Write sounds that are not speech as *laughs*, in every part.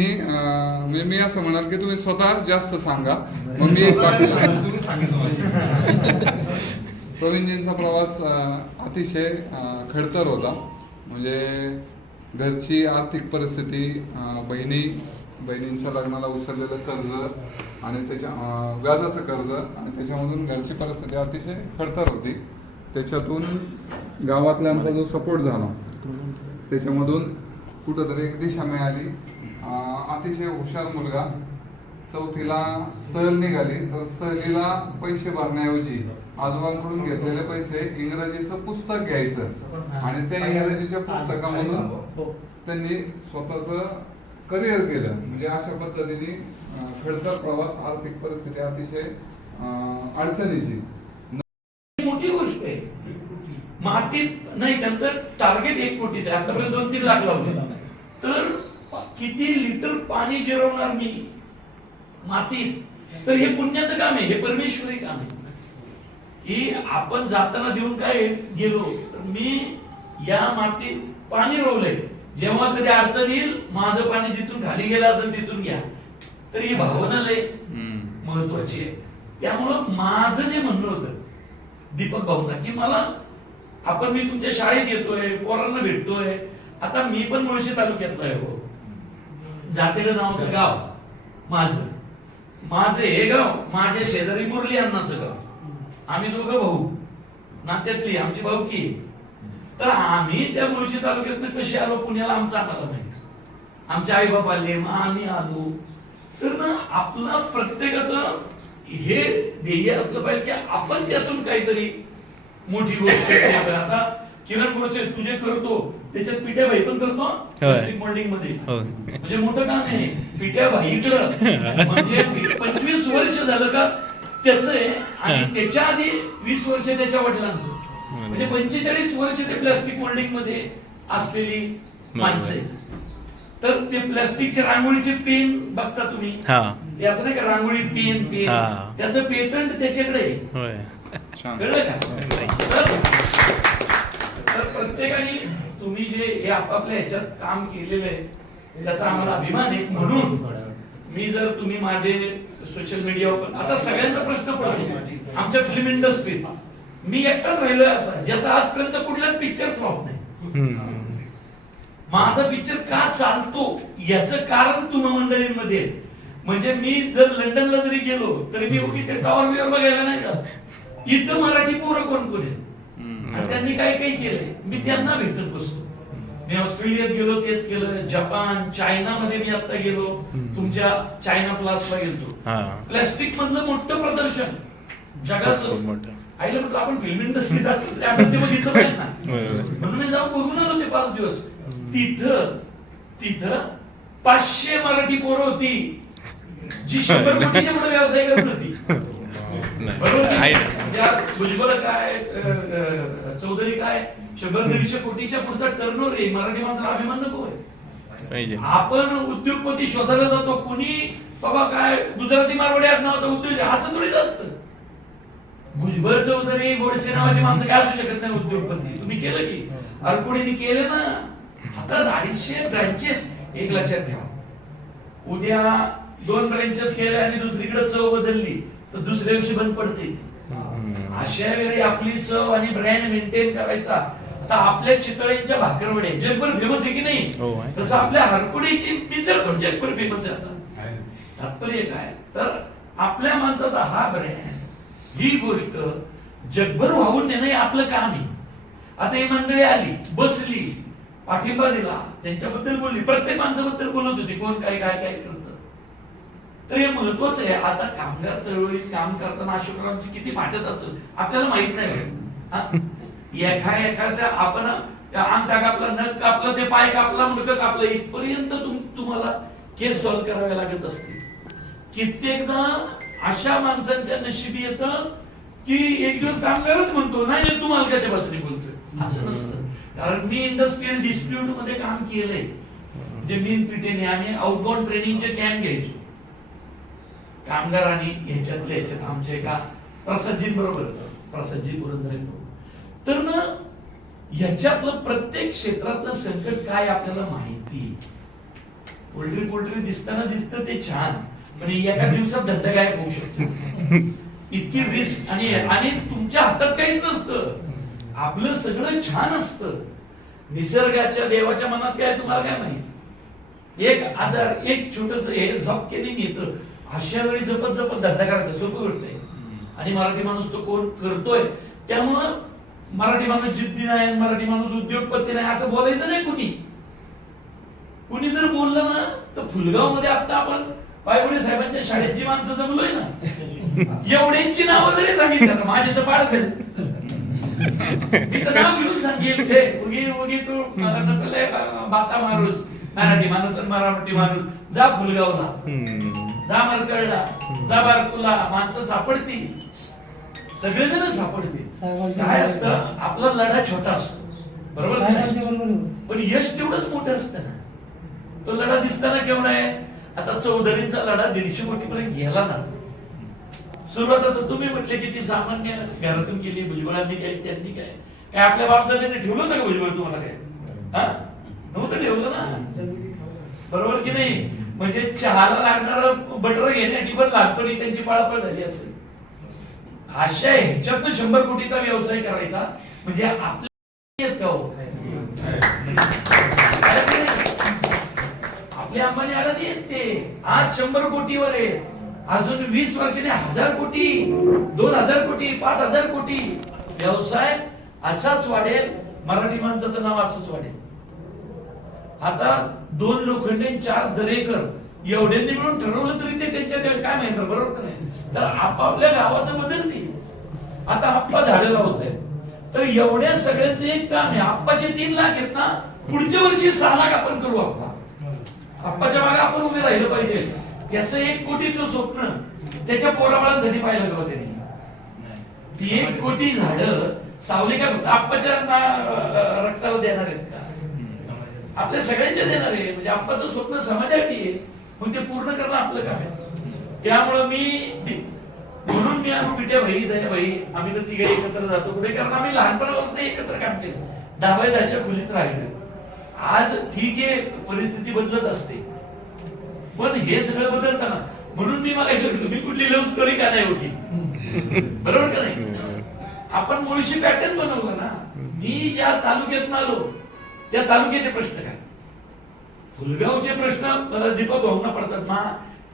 मी, म्हणजे मी असं म्हणाल की तुम्ही स्वतः जास्त सांगा. मग मी प्रवीणजींचा प्रवास अतिशय खडतर होता. म्हणजे घरची आर्थिक परिस्थिती बहिणी बहिणींच्या लग्नाला उचललेलं कर्ज आणि त्याच्या व्याजाचं कर्ज आणि त्याच्यामधून घरची परिस्थिती अतिशय खडतर होती. त्याच्यातून गावातल्यांचा जो सपोर्ट झाला त्याच्यामधून कुठंतरी एक दिशा मिळाली. अतिशय हुशार मुलगा. चौथीला सहल निघाली. तर सहलीला पैसे भरण्याऐवजी आजोबांकडून घेतलेले पैसे इंग्रजीचं पुस्तक घ्यायचं. आणि त्या इंग्रजीच्या पुस्तकामधून त्यांनी स्वतःच करिअर केलं. म्हणजे अशा पद्धतीने अं, प्रवास आर्थिक परिस्थिती अतिशय अडचणीची. मोठी गोष्ट आहे. मातीत नाही त्यांचं टार्गेट एक कोटीचं आहे. आतापर्यंत दोन तीन लाख लावले तर किती लिटर पाणी जिरवणार मी? मातीत. तर हे पुण्याचं काम आहे हे परमेश्वरी काम आहे. की आपण जाताना देऊन काय गेलो तर मी या मातीत पाणी रोवलंय. जेव्हा कधी अडचण येईल माझं पाणी जिथून खाली गेलं असेल तिथून घ्या. तर ही भावना लय महत्वाची आहे. त्यामुळं माझं जे म्हणणं होतं दीपक भाऊना की मला आपण मी तुमच्या शाळेत येतोय पोरांना भेटतोय. आता मी पण मुळशी तालुक्यातला आहे हो. जातेलं नावाचं गाव. माझं. माझं हे गाव माझ्या शेजारी मुरली अण्णाचं गाव. आम्ही दोघं भाऊ. नात्यातली आमची भाऊकी तर आम्ही त्या मुळशी तालुक्यातनं कसे आलो? पुण्याला आमचं आम्हाला माहिती. आमचे आई बाप आले मग आम्ही आलो. तर ना आपला प्रत्येकाचं हे ध्येय असलं पाहिजे की आपण त्यातून काहीतरी मोठी गोष्ट. आता किरण गोडसे तुझे करतो. त्याच्यात पिठ्या भाई पण करतो प्लास्टिक मोल्डिंगमध्ये. हो. म्हणजे मोठं काम आहे. पिठ्या भाईकडं. म्हणजे *laughs* पंचवीस वर्ष झालं का त्याच आहे. आणि त्याच्या आधी वीस वर्ष त्याच्या वडिलांचं. म्हणजे पंचेचाळीस वर्ष ते प्लास्टिक मोल्डिंगमध्ये असलेली माणसं. तर ते प्लास्टिकचे रांगोळीचे पेन बघता तुम्ही. हा. ते असं नाही का रांगोळी पेन पेन. हा. त्याचं पेटंट त्याच्याकडे आहे. होय. छान कळलं का? तर प्रत्येकाने तुम्ही जे हे आपापल्या ह्याच्यात काम केलेलं आहे त्याचा आम्हाला अभिमान आहे. म्हणून मी जर तुम्ही माझे सोशल मीडियावर आता सगळ्यांना प्रश्न पडतो. आमच्या फिल्म इंडस्ट्रीत मी एकटाच राहिलोय असा ज्याचा आजपर्यंत कुठलाच पिक्चर फ्लॉप नाही. माझा पिक्चर का चालतो याचं कारण तुम्हा मंडळींमध्ये आहे. म्हणजे मी जर लंडनला जरी गेलो तरी मी उगी ते टॉवर बिवर बघायला नाही जात. इथं मराठी पोरं कोण कोण हम्म. आणि त्यांनी काय काय केलंय? मी त्यांना भेटत बसतो मी ऑस्ट्रेलियात गेलो तेच केलं. जपान चायना मध्ये मी आता गेलो. तुमच्या चायना प्लासला गेलो प्लास्टिक मधलं मोठं प्रदर्शन. जगाचं. आईला म्हटलं आपण फिल्म इंडस्ट्री जातो त्यामध्ये बघितलं पाहिजे ना. म्हणून मी जाऊन बघून आलो ते पाच दिवस. तिथं तिथं पाचशे मराठी पोरं होती. जी शंभर कोटीच्या पुढे व्यवसाय करत होती. भुजबळ काय चौधरी काय शंभर दीडशे कोटीच्या पुढचा टर्नओव्हर आहे. मराठी माणसाला अभिमान नको आहे. आपण उद्योगपती शोधायला जातो. कुणी बाबा काय गुजराती मारवाडी नावाचा उद्योग असं थोडीच असतं. भुजबळ चौधरी गोडसे नावाची माणसं काय असू शकत नाही उद्योगपती. तुम्ही केलं की? अरकुडीने केले ना आता अडीचशे ब्रँचेस एक लक्षात ठेवा. उद्या दोन ब्रँचेस केल्या आणि दुसरीकडे चव बदलली. तर दुसऱ्या दिवशी बंद पडते. अशा वेळी आपली चव आणि ब्रँड मेंटेन करायचा. आता आपल्या चितळ्यांच्या भाकरवडे जगभर फेमस आहे की हो, नाही आहे. तसं आपल्या हरकुडीची मिसळ पण जगभर फेमस आहे आता. तात्पर्य काय? तर आपल्या माणसाचा हा ब्रँड ही गोष्ट जगभर वाहून नेणं हे आपलं काम आहे. आता ही मंडळी आली बसली पाठिंबा दिला त्यांच्याबद्दल बोलली. प्रत्येक माणसाबद्दल बोलत होती कोण काय काय काय करत तर हे महत्वाचं आहे. आता कामगार चळवळीत काम करताना अशोकरावांची किती फाटत असेल आपल्याला माहीत नाही. एका एकाच्या आपण अंगठा कापला नख कापलं ते पाय कापला मुडकं कापलं इथपर्यंत तुम्हाला केस सॉल्व्ह करावे लागत असते कित्येकदा अशा माणसांच्या नशिबी येत की एक दिवस कामगारच म्हणतो नाही तू मालकाच्या बाजूने बोलतोय. असं नसतं. कारण मी इंडस्ट्रियल डिस्प्यूटमध्ये काम केलंय. म्हणजे मीन पिटेने आम्ही आउटबाउंड ट्रेनिंगचे कॅम्प घ्यायचो. कामगार आणि ह्याच्यातले ह्याच्यात आमच्या एका प्रसादजी बरोबर प्रसादजी पुरंदरे तर ना ह्याच्यातलं प्रत्येक क्षेत्रातलं संकट काय आपल्याला माहिती? पोल्ट्री पोल्ट्री दिसताना दिसतं ते छान पण एका दिवसात धंदा गायब होऊ शकतो. इतकी रिस्क आणि आणि तुमच्या हातात काहीच नसतं. आपलं सगळं छान असतं. निसर्गाच्या देवाच्या मनात काय तुम्हाला काय माहीत? एक आजार एक छोटस हे झपकेने येतं अशा वेळी जपत जपत धंदा करायचा सोपी गोष्ट आहे. आणि मराठी माणूस तो कोण करतोय त्यामुळं मराठी माणूस जिद्दी नाही मराठी माणूस उद्योगपती नाही असं बोलायचं नाही कुणी. कुणी जर बोललं ना तर फुलगावमध्ये आता आपण पायगुडे साहेबांच्या शाळेची माणसं जमलोय ना एवढ्यांची नावं जरी सांगितलं माझे तर पाडच झाले मी तर नाव घेऊन सांगेल हे उगी उगी तू मला बाता माणूस मराठी माणूस आणि मराठी माणूस. जा फुलगावला. जा मरकळला जा बारकुला माणसं सापडतील सगळेजण सापडतील. काय असतं? आपला लढा छोटा असतो. बरोबर? पण यश तेवढंच मोठं असतं ना. तो लढा दिसताना केवढा आहे? आता चौधरींचा लढा दीडशे कोटी पर्यंत गेला ना. सुरुवात आता तुम्ही म्हटले की ती सामान्य घरातून केली भुजबळांनी काय त्यांनी काय काय आपल्या बापदादांनी ठेवलं होतं का भुजबळ तुम्हाला काय? हा? नव्हतं ठेवलं ना? बरोबर की नाही? म्हणजे चहाला लागणार बटर घेण्यासाठी पण लहानपणी त्यांची पळापळ झाली असेल. अशा ह्याच्यातनं शंभर कोटीचा व्यवसाय करायचा. म्हणजे आपल्या येत का हो? अंबानी आडत येत ते. आज शंभर कोटीवर आहे अजून वीस वर्षाने हजार कोटी दोन हजार कोटी पाच हजार कोटी. व्यवसाय असाच वाढेल. मराठी माणसाचं नाव असंच वाढेल. आता दोन लोखंडे चार दरेकर एवढ्यांनी मिळून ठरवलं तरी ते त्यांच्या काय माहिती बरोबर का नाही? तर आपापल्या गावाचं बदलते आता आप्पा झाडं लावत तर एवढ्या सगळ्यांचं एक काम आहे आप्पाचे तीन लाख आहेत ना पुढच्या वर्षी सहा लाख आपण करू आप्पा. आप्पाच्या मागे आपण उभे राहिलं पाहिजे. त्याचं एक कोटीचं स्वप्न त्याच्या पोराबाळांसाठी पाहिलं का त्यांनी? ती एक कोटी झाड सावली काय फक्त आप्पाच्या ना- रक्ताला देणार आहेत? आपल्या सगळ्यांच्या देणार आहे. म्हणजे आप्पाचं स्वप्न समाजासाठी आहे. पण ते पूर्ण करणं आपलं काम आहे. त्यामुळं मी म्हणून मी आम्ही पिट्या भाई दया भाई आम्ही तर तिघे एकत्र जातो. कुठे? कारण आम्ही लहानपणापासून एकत्र काम केलं. दहाव्या दहाच्या खोलीत राहिलो. आज ठीक आहे परिस्थिती बदलत असते. पण हे सगळं बदलताना म्हणून मी मला शकलो मी कुठली लव्ह स्टोरी का नाही होती? बरोबर का नाही? आपण मुळशी पॅटर्न बनवलं ना. मी ज्या तालुक्यात आलो त्या तालुक्याचे प्रश्न काय? फुलगावचे प्रश्न दीपक भाऊंना पडतात. मा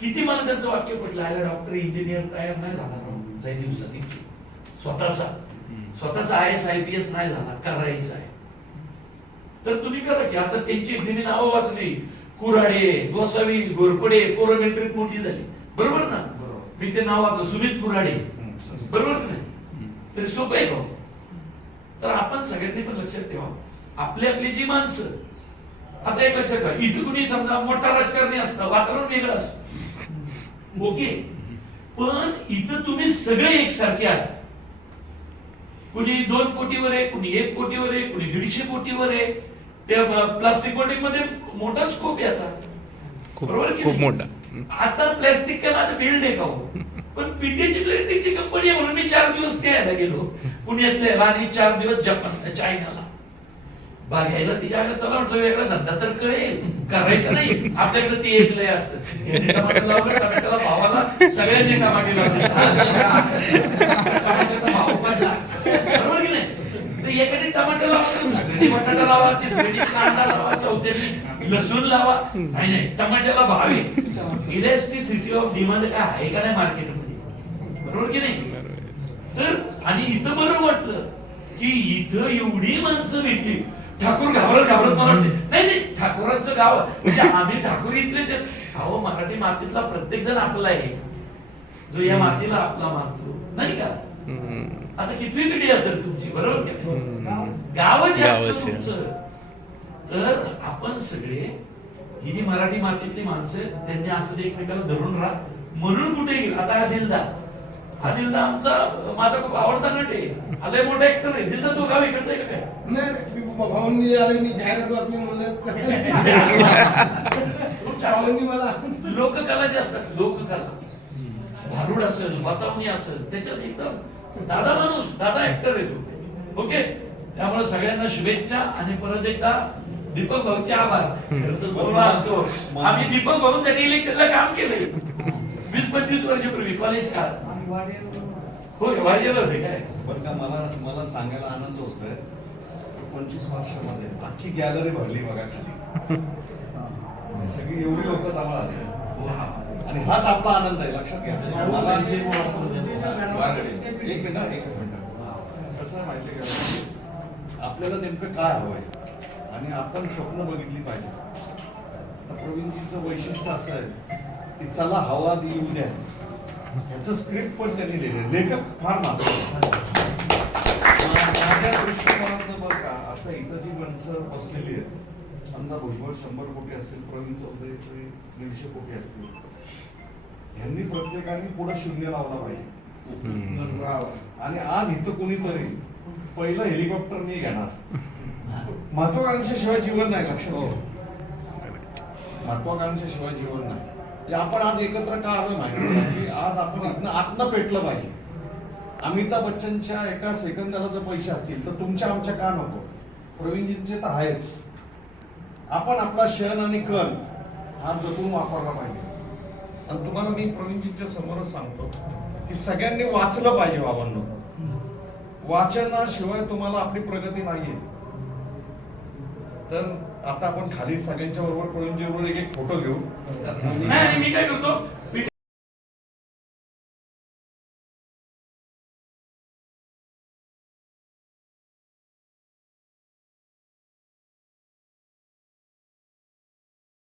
किती मला त्यांचं वाक्य पडलं आहे डॉक्टर इंजिनियर तयार नाही झाला लय दिवसात. स्वतःचा. स्वतःचा I S I P S नाही झाला. करायचा आहे. तर तुम्ही करा की आता त्यांची हिंदी नावं वाचली. कुऱ्हाडे गोसावी घोरपडे पोरं मेट्रिक मोठी झाली. बरोबर ना. मी ते नाव वाचलं. सुमित कुऱ्हाडे. बरोबर नाही? तरी सोपं आहे हो? तर आपण सगळ्यांनी पण लक्षात ठेवा. आपली आपली जी माणसं. आता एक लक्षात ठेवा इथं कुणी समजा मोठा राजकारणी असतं वातावरण वेगळं असतं. ओके? पण इथं तुम्ही सगळे एकसारखे आहात. कुणी दोन कोटीवर आहे कुणी एक कोटीवर आहे कुणी दीडशे कोटीवर आहे. त्या प्लास्टिक बोटिंगमध्ये मोठा स्कोप आहे आता. बरोबर? मोठा. आता प्लॅस्टिक फील्ड आहे का हो? पण पिटीची प्लॅस्टिकची कंपनी आहे म्हणून मी चार दिवस ते गेलो. पुण्यातले आणि चार दिवस जपान चायनाला. बघायला तिच्याकडे चला म्हटलं वेगळा धंदा तर कळेल करायचं नाही. आपल्याकडे ती एक लय असतं. टमाटर टमाट्याला भावाला सगळ्यांनी टमाटे लावले. टमाट्याचा नाही? एकाने टमाटर लावा बटाटा लावा कांदा लावा चौथ्याने लसूण लावा. नाही नाही टमाट्याला भाव आहे. इलेक्ट्रिसिटी ऑफ डिमांड काय आहे का नाही मार्केटमध्ये? बरोबर की नाही? तर आणि इथं बरं वाटलं की इथं एवढी माणसं भेटली. ठाकूर घाबरत घाबरत मला वाटते नाही नाही ठाकूरांचं गाव म्हणजे आम्ही ठाकूर इथलेच आहेत. अहो मराठी मातीतला प्रत्येक जण आपला आहे. जो या मातीला आपला मानतो. नाही का. आता कितवी पिढी असेल तुमची बरोबर? गावच. तुमचं. तर आपण सगळे ही जी मराठी मातीतली माणसं त्यांनी असंच एकमेकाला धरून राहा. म्हणून कुठे गेलं? आता हा दिलदा दिलदा आमचा माझा खूप आवडता नट आहे. आलाय मोठा ऍक्टर आहे. दिलदा तो गाव इकडचा आहे का काय? नाही नाही, मी भाऊंनी आले मी जाहिरात वाचली म्हणलं *laughs* खूप छान. भाऊंनी मला. लोककला जे असतात लोककला. भारुड असेल वातावणी असेल त्याच्यात एकदम दादा माणूस दादा ऍक्टर आहे तो. ओके? त्यामुळे सगळ्यांना शुभेच्छा आणि परत एकदा दीपक भाऊचे आभार. आम्ही दीपक भाऊसाठी इलेक्शनला काम केलंय. वीस पंचवीस वर्षापूर्वी कॉलेज काळात. हो रे, वाढलेलं होते काय? बरं का मला मला सांगायला आनंद होतोय. पंचवीस वर्षामध्ये अख्खी गॅलरी भरली बघा खाली. ती सगळी एवढी लोक जमा झाली वा. आणि हाच आपला आनंद आहे लक्षात घ्या. मला त्यांचे मुळात एक मिनिट हा, एकच मिनिट. कसं आहे माहिती का? आपल्याला नेमकं काय हवंय? आणि आपण स्वप्न बघितली पाहिजे. आता प्रवीणजींचं वैशिष्ट्य असं आहे की चला हवा दी येऊ द्या. ह्याचं स्क्रिप्ट पण त्यांनी लिहिलं लेखक फार महत्त्वाचे माझ्या दृष्टिकोनातनं बरं का आता इथं जी माणसं बसलेली आहेत समजा भुजबळ शंभर कोटी असतील प्रवीण चौधरी दीडशे कोटी असतील ह्यांनी प्रत्येकाने पुढे शून्य लावला पाहिजे. आणि आज इथं कोणीतरी पहिलं हेलिकॉप्टर मी घेणार. महत्वाकांक्षेशिवाय जीवन नाही लक्षात घ्या. महत्वाकांक्षेशिवाय जीवन नाही. हे आपण आज एकत्र का आलोय माहिती आज आपण इथनं आतनं पेटलं पाहिजे. अमिताभ बच्चनच्या एका सेकंदाला जर पैसे असतील तर तुमच्या आमच्या का नको? प्रवीणजींचे तर आहेच. आपण आपला शन आणि कण हा जपून वापरला पाहिजे. आणि तुम्हाला मी प्रवीणजींच्या समोरच सांगतो की सगळ्यांनी वाचलं पाहिजे बाबांना. वाचनाशिवाय तुम्हाला आपली प्रगती नाहीये. तर आता आपण खाली सगळ्यांच्या बरोबर प्रवीणजी बरोबर एक एक फोटो घेऊ. नाही मी काय करतो